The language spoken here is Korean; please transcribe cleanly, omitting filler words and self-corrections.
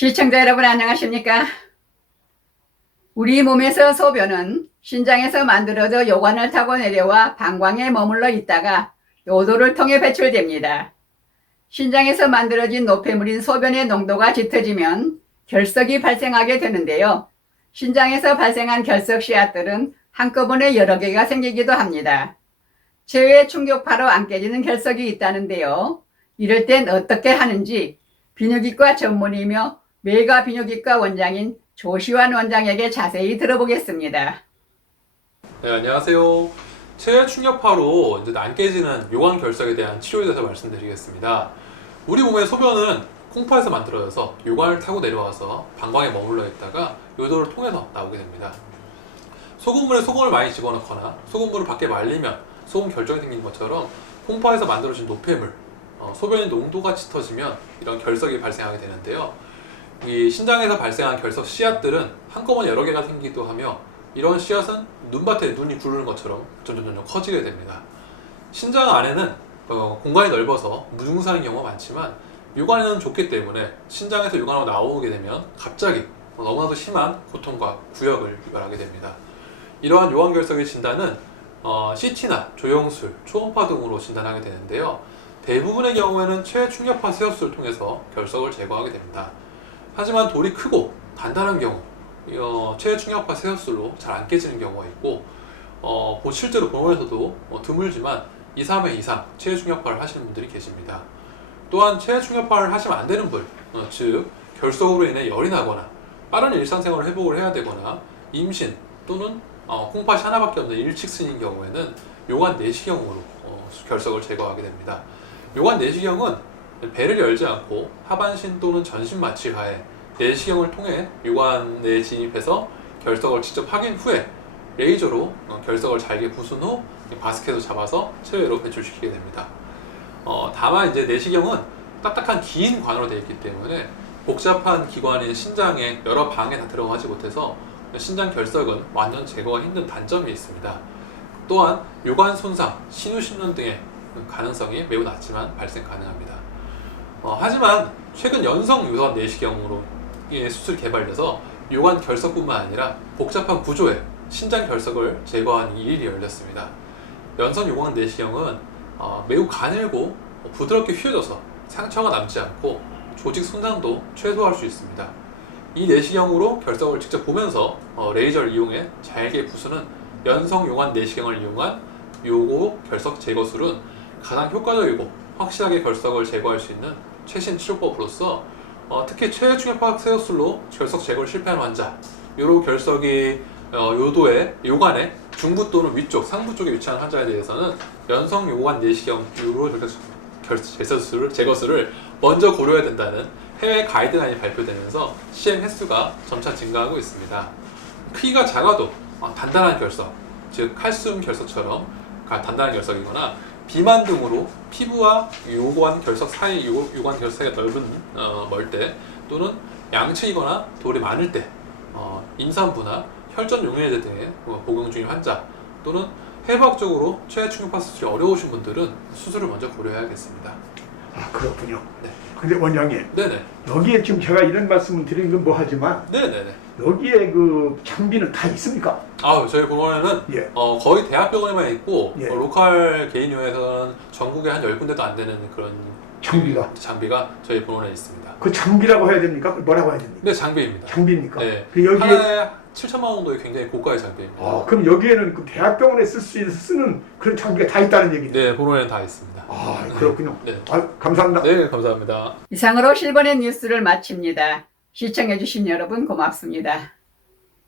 시청자 여러분 안녕하십니까? 우리 몸에서 소변은 신장에서 만들어져 요관을 타고 내려와 방광에 머물러 있다가 요도를 통해 배출됩니다. 신장에서 만들어진 노폐물인 소변의 농도가 짙어지면 결석이 발생하게 되는데요. 신장에서 발생한 결석 씨앗들은 한꺼번에 여러 개가 생기기도 합니다. 체외 충격파로 안 깨지는 결석이 있다는데요. 이럴 땐 어떻게 하는지 비뇨기과 전문의이며 메가 비뇨기과 원장인 조시환 원장에게 자세히 들어보겠습니다. 네, 안녕하세요. 체외 충격파로 안 깨지는 요관 결석에 대한 치료에 대해서 말씀드리겠습니다. 우리 몸의 소변은 콩파에서 만들어져서 요관을 타고 내려와서 방광에 머물러 있다가 요도를 통해서 나오게 됩니다. 소금물에 소금을 많이 집어넣거나 소금물을 밖에 말리면 소금 결정이 생긴 것처럼 콩파에서 만들어진 노폐물, 소변의 농도가 짙어지면 이런 결석이 발생하게 되는데요. 이 신장에서 발생한 결석 씨앗들은 한꺼번에 여러 개가 생기기도 하며 이런 씨앗은 눈밭에 눈이 부르는 것처럼 점점 커지게 됩니다. 신장 안에는 공간이 넓어서 무증상인 경우가 많지만 요관에는 좁기 때문에 신장에서 요관으로 나오게 되면 갑자기 너무나도 심한 고통과 구역을 유발하게 됩니다. 이러한 요관 결석의 진단은 CT나 조영술, 초음파 등으로 진단하게 되는데요. 대부분의 경우에는 체외 충격파 세어술을 통해서 결석을 제거하게 됩니다. 하지만 돌이 크고 단단한 경우 체외 충격파 세어술로 잘 안 깨지는 경우가 있고 실제로 병원에서도 드물지만 2, 3회 이상 체외 충격파를 하시는 분들이 계십니다. 또한 체외 충격파를 하시면 안 되는 분, 즉 결석으로 인해 열이 나거나 빠른 일상생활을 회복을 해야 되거나 임신 또는 콩팥이 하나밖에 없는 일직선인 경우에는 요관 내시경으로 결석을 제거하게 됩니다. 요관 내시경은 배를 열지 않고 하반신 또는 전신 마취하에 내시경을 통해 요관 내에 진입해서 결석을 직접 확인 후에 레이저로 결석을 잘게 부순 후 바스켓으로 잡아서 체외로 배출시키게 됩니다. 다만 이제 내시경은 딱딱한 긴 관으로 되어 있기 때문에 복잡한 기관인 신장의 여러 방에 다 들어가지 못해서 신장 결석은 완전 제거가 힘든 단점이 있습니다. 또한 요관 손상, 신유 심론 등의 가능성이 매우 낮지만 발생 가능합니다. 하지만 최근 연성 요관 내시경으로 수술이 개발돼서 요관 결석뿐만 아니라 복잡한 구조의 신장 결석을 제거하는 일이 열렸습니다. 연성 요관 내시경은 매우 가늘고 부드럽게 휘어져서 상처가 남지 않고 조직 손상도 최소화할 수 있습니다. 이 내시경으로 결석을 직접 보면서 레이저를 이용해 잘게 부수는 연성 요관 내시경을 이용한 요고 결석 제거술은 가장 효과적이고 확실하게 결석을 제거할 수 있는 최신 치료법으로서 특히 체외 충격파 세어술로 결석 제거를 실패한 환자, 요로 결석이 요도의 요관의 중부 또는 위쪽, 상부 쪽에 위치한 환자에 대해서는 연성 요관 내시경 요로 제거술을 먼저 고려해야 된다는 해외 가이드라인이 발표되면서 시행 횟수가 점차 증가하고 있습니다. 크기가 작아도 단단한 결석, 즉 칼슘 결석처럼 단단한 결석이거나 비만 등으로 피부와 요관 결석 사이 요관 결석 사이가 넓은 멀 때 또는 양측이거나 돌이 많을 때 임산부나 혈전 용해제 등의 복용 중인 환자 또는 해부학적으로 체외 충격파 수술이 어려우신 분들은 수술을 먼저 고려해야겠습니다. 아, 그렇군요. 네. 근데 원장님, 네네. 여기에 지금 제가 이런 말씀을 드리는 건 뭐하지만 네네네. 여기에 그 장비는 다 있습니까? 저희 병원에는 예. 거의 대학병원에만 있고 예. 로컬 개인용에서는 전국에 한 10군데도 안 되는 그런 장비가 저희 병원에 있습니다. 그 장비라고 해야 됩니까? 뭐라고 해야 됩니까? 네, 장비입니다. 장비입니까? 네. 그 여기에 하나에 7천만 원 정도의 굉장히 고가의 장비입니다. 그럼 여기에는 그 대학병원에 쓸 수 있는 쓰는 그런 장비가 다 있다는 얘기네요. 네, 병원에는 다 있습니다. 그렇군요. 네. 감사합니다. 네, 감사합니다. 이상으로 실버넷 뉴스를 마칩니다. 시청해주신 여러분 고맙습니다.